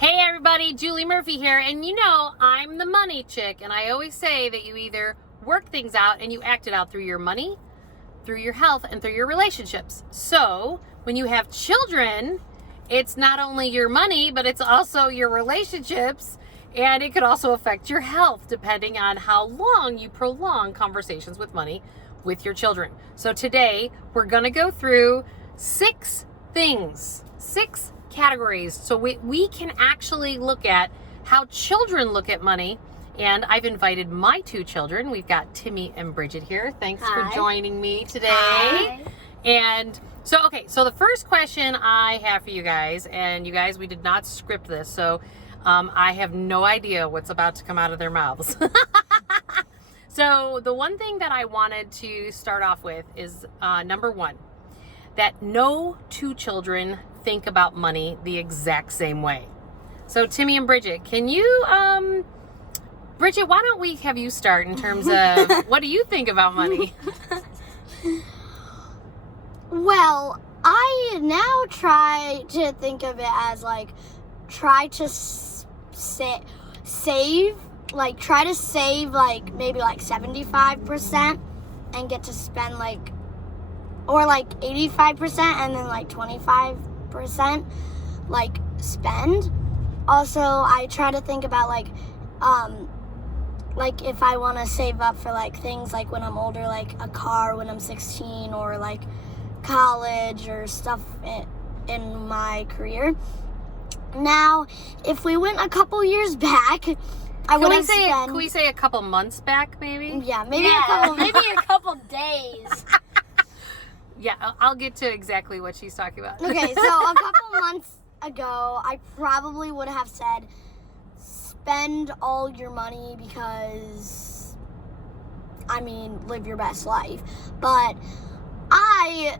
Hey everybody, Julie Murphy here, and you know I'm the money chick, and I always say that you either work things out and you act it out through your money, through your health, and through your relationships. So when you have children, it's not only your money, but it's also your relationships, and it could also affect your health depending on how long you prolong conversations with money with your children. So today we're going to go through 6 categories so we can actually look at how children look at money. And I've invited my 2 children. We've got Timmy and Bridget here. Thanks for joining me today. Hi. And so the first question I have for you guys, and you guys, we did not script this, so I have no idea what's about to come out of their mouths. So the one thing that I wanted to start off with is number 1, that no 2 children think about money the exact same way. So Timmy and Bridget, can you, Bridget, why don't we have you start in terms of what do you think about money? Well, I now try to think of it as like, try to save, like maybe like 75% and get to spend like, or like 85% and then like 25% like spend. Also, I try to think about like if I want to save up for like things like when I'm older, like a car when I'm 16, or like college or stuff in my career. Now, if we went a couple years back, Can we say a couple months back, maybe? Yeah, maybe a couple days. Yeah, I'll get to exactly what she's talking about. Okay, so a couple months ago, I probably would have said, spend all your money because, I mean, live your best life. But I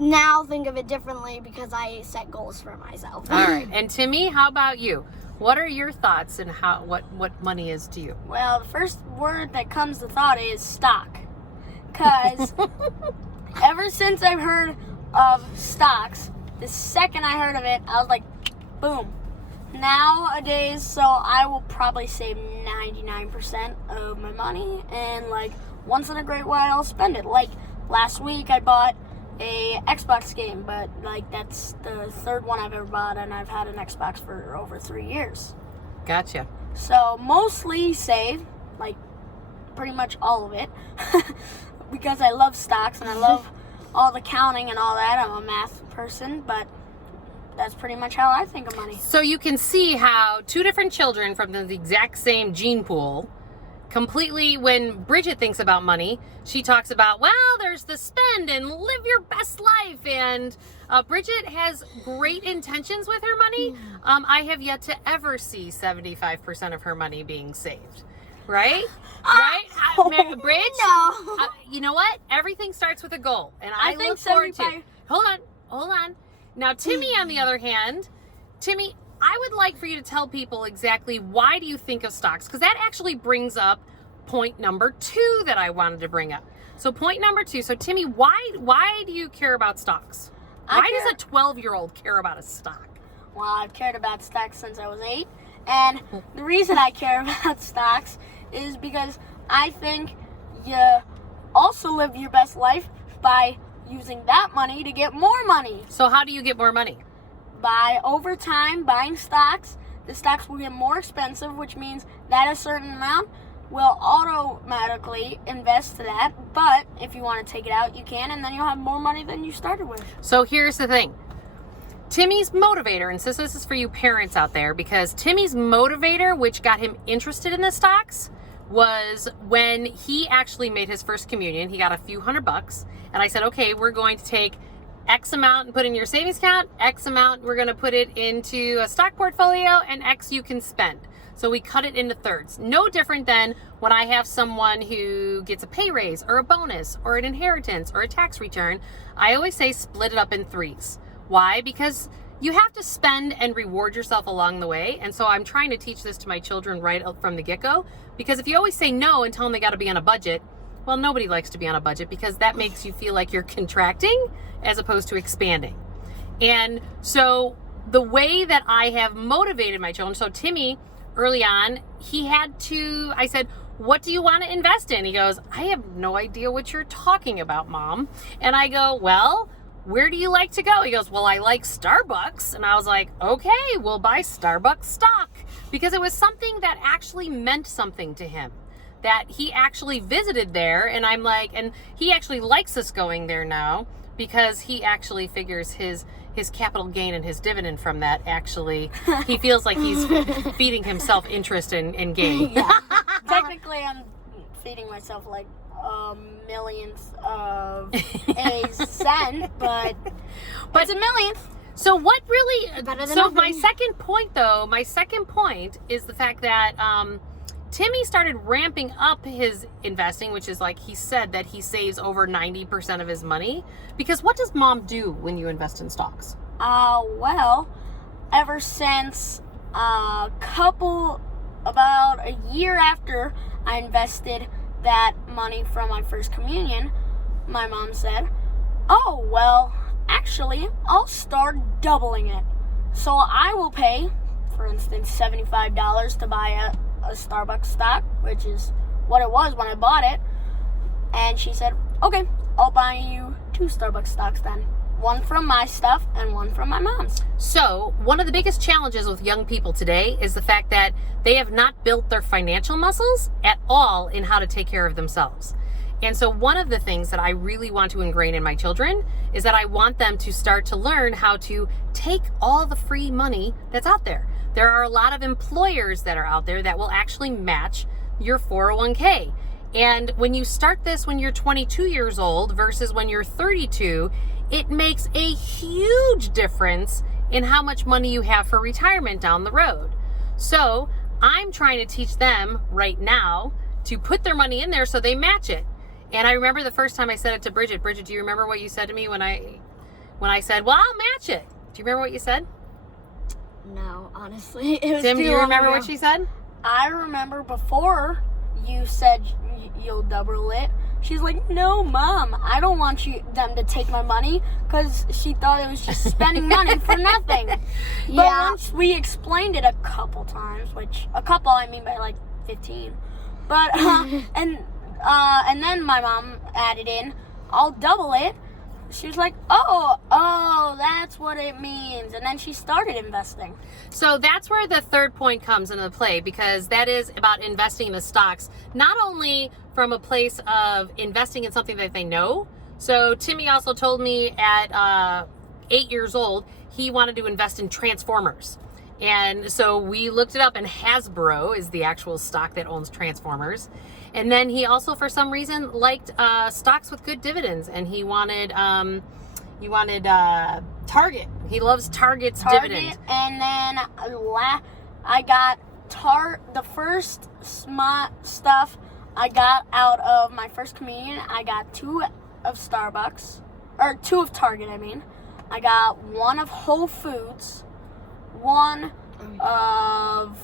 now think of it differently because I set goals for myself. All right, and Timmy, how about you? What are your thoughts and what money is to you? Well, the first word that comes to thought is stock. Because ever since I've heard of stocks, the second I heard of it, I was like, boom. Nowadays, so I will probably save 99% of my money, and like once in a great while I'll spend it. Like last week I bought a Xbox game, but like that's the 3rd one I've ever bought, and I've had an Xbox for over 3 years. Gotcha. So mostly save, like pretty much all of it, because I love stocks and I love all the counting and all that. I'm a math person, but that's pretty much how I think of money. So you can see how 2 different children from the exact same gene pool completely, when Bridget thinks about money, she talks about, well, there's the spend and live your best life. And Bridget has great intentions with her money. I have yet to ever see 75% of her money being saved. Right? Right? Bridge? No. You know what? Everything starts with a goal. And I think look forward to 75. Hold on. Now, Timmy, on the other hand, Timmy, I would like for you to tell people exactly why do you think of stocks? Because that actually brings up point number 2 that I wanted to bring up. So point number 2. So Timmy, why do you care about stocks? Why does a 12-year-old care about a stock? Well, I've cared about stocks since I was 8. And the reason I care about stocks is because I think you also live your best life by using that money to get more money. So how do you get more money? By over time buying stocks. The stocks will get more expensive, which means that a certain amount will automatically invest to that. But if you want to take it out, you can, and then you'll have more money than you started with. So here's the thing. Timmy's motivator, and this is for you parents out there, because Timmy's motivator, which got him interested in the stocks, was when he actually made his first communion. He got a few $100, and I said, okay, we're going to take X amount and put in your savings account, X amount we're going to put it into a stock portfolio, and X you can spend. So we cut it into thirds. No different than when I have someone who gets a pay raise or a bonus or an inheritance or a tax return. I always say split it up in 3s. Why? Because you have to spend and reward yourself along the way. And so I'm trying to teach this to my children right from the get-go, because if you always say no and tell them they got to be on a budget, well, nobody likes to be on a budget because that makes you feel like you're contracting as opposed to expanding. And so the way that I have motivated my children, so Timmy, early on, I said, what do you want to invest in? He goes, I have no idea what you're talking about, Mom. And I go, well, where do you like to go? He goes, well, I like Starbucks. And I was like, okay, we'll buy Starbucks stock. Because it was something that actually meant something to him, that he actually visited there. And I'm like, and he actually likes us going there now, because he actually figures his capital gain and his dividend from that, actually, he feels like he's feeding himself interest and gain. Yeah. Technically, I'm feeding myself like a millionth of a cent, but it's a millionth. So what really, Better than so nothing. my second point is the fact that Timmy started ramping up his investing, which is like he said that he saves over 90% of his money. Because what does Mom do when you invest in stocks? Well, ever since about a year after I invested that money from my first communion, my mom said, oh, well, actually, I'll start doubling it. So I will pay, for instance, $75 to buy a Starbucks stock, which is what it was when I bought it. And she said, okay, I'll buy you 2 Starbucks stocks then. One from my stuff and one from my mom's. So one of the biggest challenges with young people today is the fact that they have not built their financial muscles at all in how to take care of themselves. And so one of the things that I really want to ingrain in my children is that I want them to start to learn how to take all the free money that's out there. There are a lot of employers that are out there that will actually match your 401k. And when you start this when you're 22 years old versus when you're 32, it makes a huge difference in how much money you have for retirement down the road. So I'm trying to teach them right now to put their money in there so they match it. And I remember the first time I said it to Bridget. Bridget, do you remember what you said to me when I said, well, I'll match it? Do you remember what you said? No, honestly, it was Tim, too do you long remember ago. what she said? I remember before you said you'll double it. She's like, no, Mom, I don't want them to take my money, because she thought it was just spending money for nothing. But Yeah. once we explained it a couple times, which a couple I mean by like 15, but and then my mom added in, I'll double it. She was like, oh, that's what it means. And then she started investing. So that's where the third point comes into play, because that is about investing in the stocks, not only from a place of investing in something that they know. So Timmy also told me at 8 years old, he wanted to invest in Transformers. And so we looked it up, and Hasbro is the actual stock that owns Transformers. And then he also, for some reason, liked stocks with good dividends, and he wanted Target. He loves Target's dividend. And then I got the first stuff I got out of my first communion. I got 2 of Starbucks, or 2 of Target, I mean. I got 1 of Whole Foods, 1 of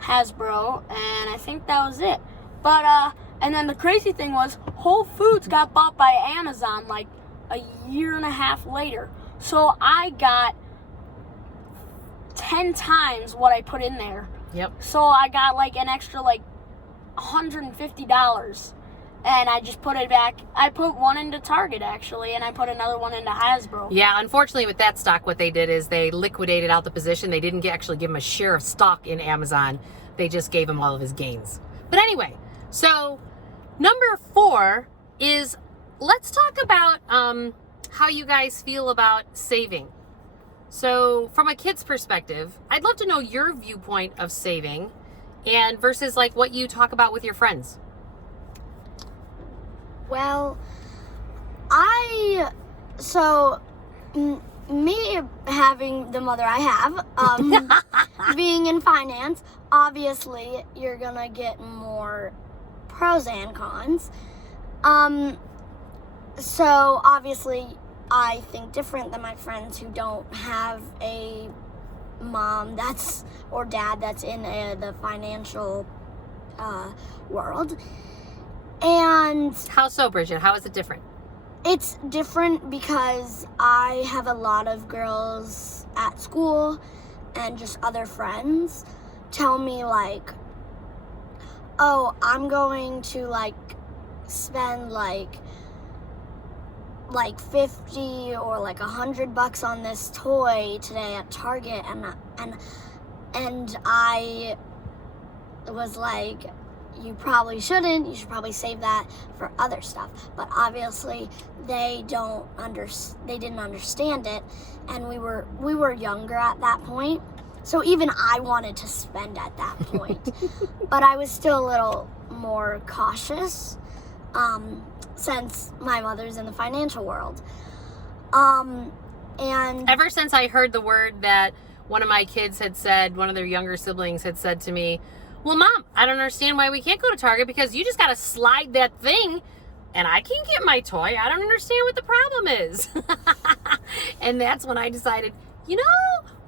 Hasbro, and I think that was it. But, and then the crazy thing was, Whole Foods got bought by Amazon like a year and a half later. So I got 10 times what I put in there. Yep. So I got like an extra like $150. And I just put it back. I put 1 into Target, actually, and I put another 1 into Hasbro. Yeah, unfortunately with that stock, what they did is they liquidated out the position. They didn't actually give him a share of stock in Amazon. They just gave him all of his gains. But anyway, so number 4 is, let's talk about how you guys feel about saving. So from a kid's perspective, I'd love to know your viewpoint of saving and versus like what you talk about with your friends. Well, me having the mother I have, being in finance, obviously you're gonna get more pros and cons. So obviously I think different than my friends who don't have a mom or dad that's in the financial world. And How so, Bridget? How is it different? It's different because I have a lot of girls at school and just other friends tell me like, oh, I'm going to like spend like 50 or like $100 on this toy today at Target, and I was like, you probably shouldn't. You should probably save that for other stuff. But obviously, they didn't understand it, and we were younger at that point. So even I wanted to spend at that point, but I was still a little more cautious, since my mother's in the financial world. And ever since I heard the word that one of my kids had said, one of their younger siblings had said to me, well, Mom, I don't understand why we can't go to Target because you just got to slide that thing and I can't get my toy. I don't understand what the problem is. And that's when I decided, we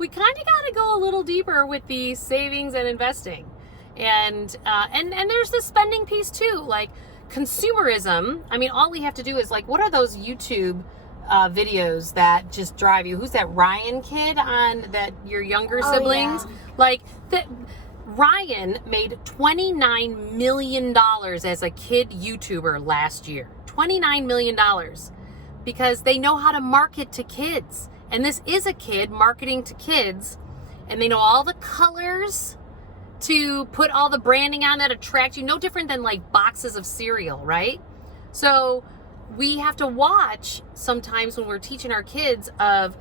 kind of got to go a little deeper with the savings and investing. And there's the spending piece too, like consumerism. I mean, all we have to do is like, what are those YouTube videos that just drive you? Who's that Ryan kid on that your younger siblings? Yeah. Like that. Ryan made $29 million as a kid YouTuber last year. $29 million. Because they know how to market to kids. And this is a kid marketing to kids. And they know all the colors to put all the branding on that attract you. No different than like boxes of cereal, right? So we have to watch sometimes when we're teaching our kids of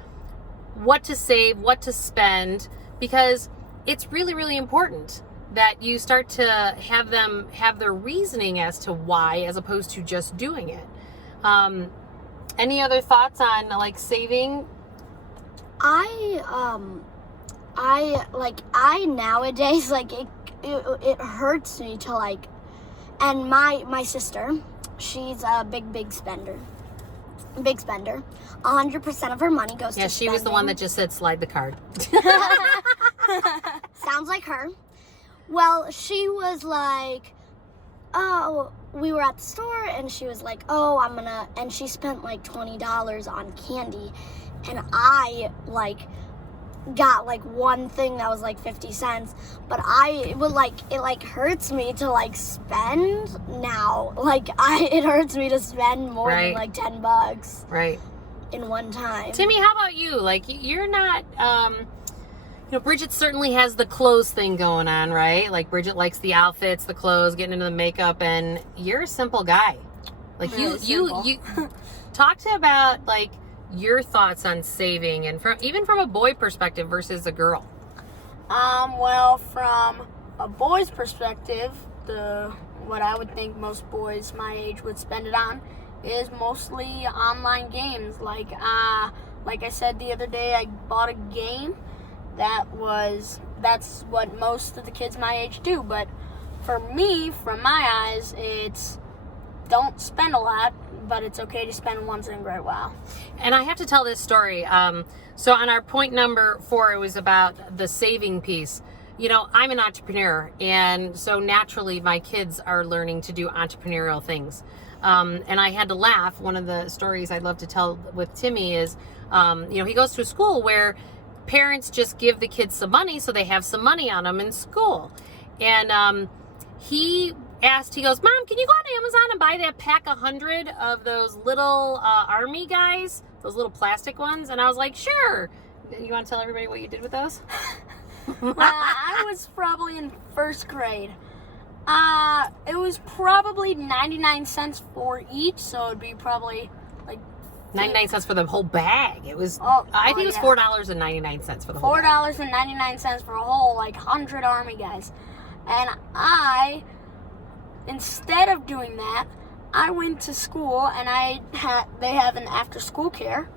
what to save, what to spend, because it's really, really important that you start to have them have their reasoning as to why, as opposed to just doing it. Any other thoughts on like saving? I nowadays, like it hurts me to like, and my sister, she's a big spender. 100% of her money goes to Yeah, she was the one that just said slide the card. Sounds like her. Well, she was like, oh, we were at the store and she was like, oh, and she spent like $20 on candy, and I like got like one thing that was like 50 cents, but it hurts me to like spend now. It hurts me to spend more than like $10 right in one time. Timmy, how about you? Like, you're not Bridget certainly has the clothes thing going on, right? Like, Bridget likes the outfits, the clothes, getting into the makeup, and you're a simple guy. Like, Really you talk to about like your thoughts on saving, and even from a boy perspective versus a girl. Well, from a boy's perspective, what I would think most boys my age would spend it on is mostly online games. Like I said the other day, I bought a game that's what most of the kids my age do. But for me, from my eyes, it's don't spend a lot, but it's okay to spend once in a great while. And I have to tell this story. So on our point number 4, it was about the saving piece. I'm an entrepreneur, and so naturally my kids are learning to do entrepreneurial things. And I had to laugh. One of the stories I'd love to tell with Timmy is, he goes to a school where parents just give the kids some money so they have some money on them in school. And he goes, Mom, can you go on Amazon and buy that pack 100 of those little army guys, those little plastic ones? And I was like, sure. You want to tell everybody what you did with those? I was probably in first grade. It was probably 99 cents for each, so it'd be probably like 99 cents for the whole bag. It was, I think it was $4.99 for the whole bag. $4.99 for a whole 100 army guys. And instead of doing that, I went to school, and they have an after school care.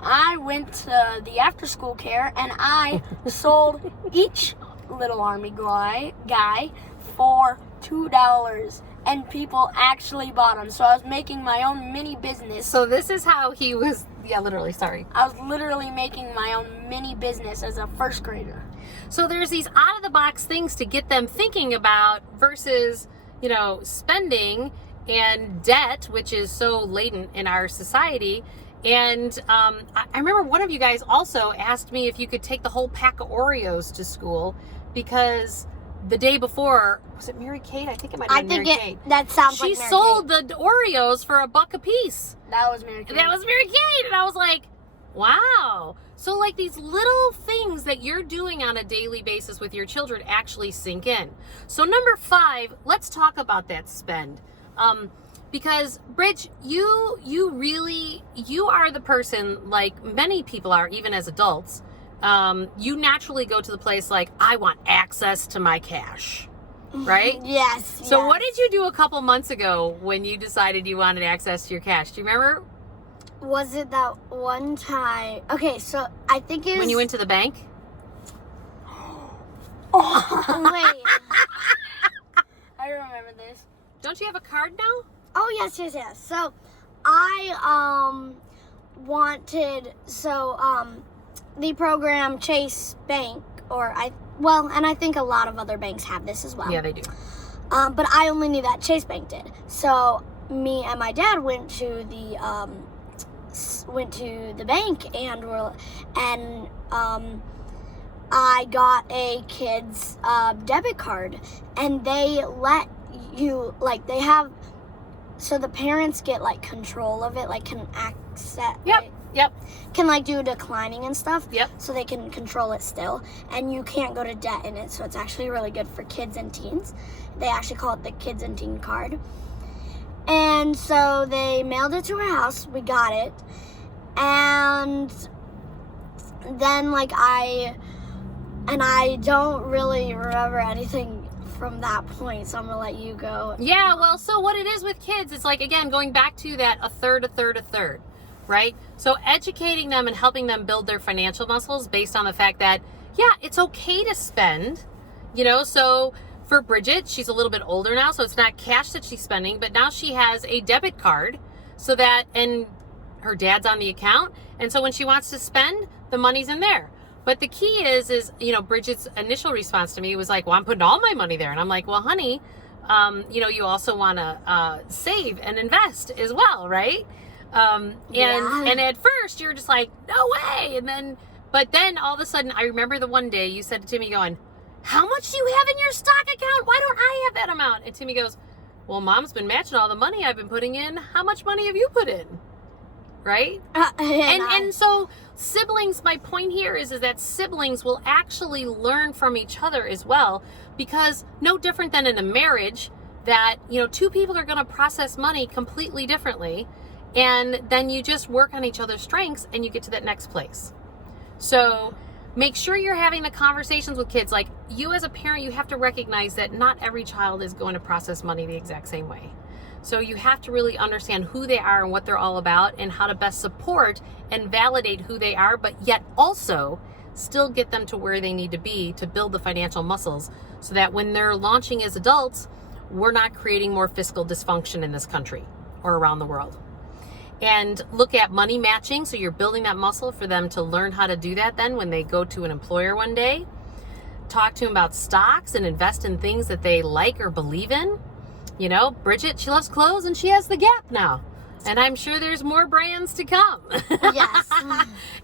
I went to the after school care, and I sold each little army guy for $2, and people actually bought them. So I was making my own mini business. So this is how he was, literally, sorry. I was literally making my own mini business as a first grader. So there's these out of the box things to get them thinking about versus, spending and debt, which is so latent in our society. And I remember one of you guys also asked me if you could take the whole pack of Oreos to school, because the day before, was it Mary Kate? I think it might have been Mary Kate. That sounds She like Mary sold Kate. the Oreos for $1 a piece. That was Mary Kate. That was Mary Kate. And I was like, wow. So like these little things that you're doing on a daily basis with your children actually sink in. So number 5, let's talk about that spend. Because Bridge, you are the person, like many people are, even as adults. You naturally go to the place like, I want access to my cash, right? Yes. So what did you do a couple months ago when you decided you wanted access to your cash? Do you remember? Was it that one time? Okay, so I think it was... When you went to the bank? Oh, wait. I remember this. Don't you have a card now? Oh, yes. So, I, wanted... So, the program Chase Bank, and I think a lot of other banks have this as well. Yeah, they do. But I only knew that Chase Bank did. So, me and my dad went to the bank and I got a kid's debit card, and they let you, like, they have, so the parents get like control of it, like can access. Yep. Can like do declining and stuff. Yep. So they can control it still, and you can't go to debt in it. So it's actually really good for kids and teens. They actually call it the kids and teen card. And so they mailed it to our house. We got it. And then like I don't really remember anything from that point, so I'm gonna let you go. Yeah, well, so what it is with kids, it's like, again, going back to that a third, right? So educating them and helping them build their financial muscles based on the fact that, yeah, it's okay to spend, so for Bridget, she's a little bit older now, so it's not cash that she's spending, but now she has a debit card, so that, and her dad's on the account, and so when she wants to spend, the money's in there. But the key is Bridget's initial response to me was like, well, I'm putting all my money there. And I'm like, well, honey, you also want to save and invest as well, right? And at first you're just like, no way. But then all of a sudden, I remember the one day you said to Timmy going, how much do you have in your stock account? Why don't I have that amount? And Timmy goes, well, Mom's been matching all the money I've been putting in. How much money have you put in? Right? And so siblings, my point here is that siblings will actually learn from each other as well, because no different than in a marriage that, two people are going to process money completely differently, and then you just work on each other's strengths and you get to that next place. So make sure you're having the conversations with kids. Like, you as a parent, you have to recognize that not every child is going to process money the exact same way. So you have to really understand who they are and what they're all about, and how to best support and validate who they are, but yet also still get them to where they need to be to build the financial muscles, so that when they're launching as adults, we're not creating more fiscal dysfunction in this country or around the world. And look at money matching, so you're building that muscle for them to learn how to do that then when they go to an employer one day. Talk to them about stocks and invest in things that they like or believe in. Bridget, she loves clothes and she has the Gap now. And I'm sure there's more brands to come. Yes.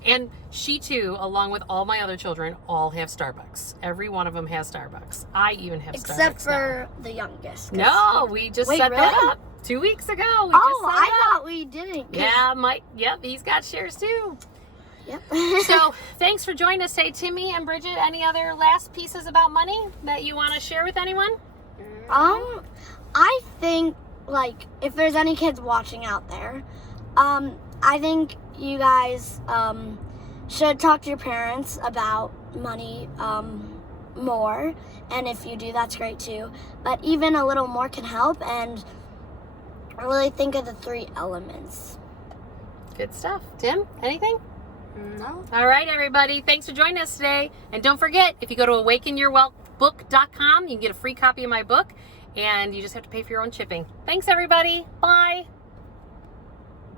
And she too, along with all my other children, all have Starbucks. Every one of them has Starbucks. I even have Starbucks Except for the youngest. No, we just set that up 2 weeks ago. I thought we didn't. Yeah, Mike. Yep, he's got shares too. Yep. So thanks for joining us today, Timmy and Bridget. Any other last pieces about money that you want to share with anyone? I think, like, if there's any kids watching out there, I think you guys should talk to your parents about money more. And if you do, that's great too. But even a little more can help, and really think of the 3 elements. Good stuff. Tim, anything? No. All right, everybody. Thanks for joining us today. And don't forget, if you go to awakenyourwealthbook.com, you can get a free copy of my book, and you just have to pay for your own shipping. Thanks, everybody. Bye.